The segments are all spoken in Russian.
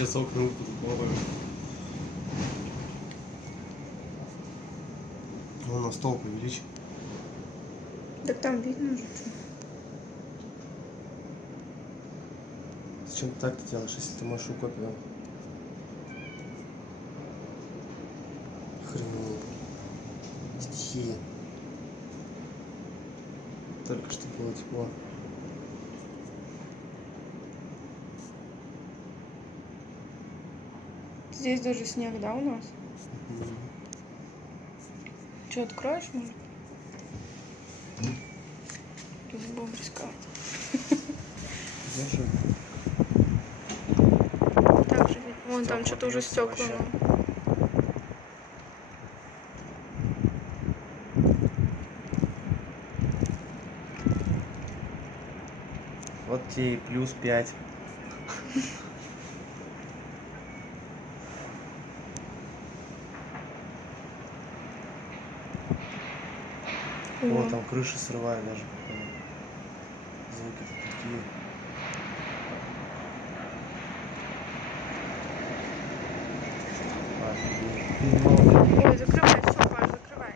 сейчас окна выпадут. Ну, на стол увеличь. Так там видно же, что. Зачем ты так-то делаешь, если ты можешь копию? Хрень. Стихи. Только что было тепло. Здесь даже снег, да, у нас? Мгм. Что, откроешь, может? Или не будем рисковать? Держи. Так же видно. Вон там Стёкла что-то уже бьются стекла. вообще. Вот тебе и плюс 5. О, там крыши срывают даже, походу. Звуки-то такие. Офигеть. Ой, закрывай, все, Паш, закрывай.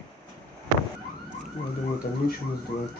Я думаю, там ничего не сделать.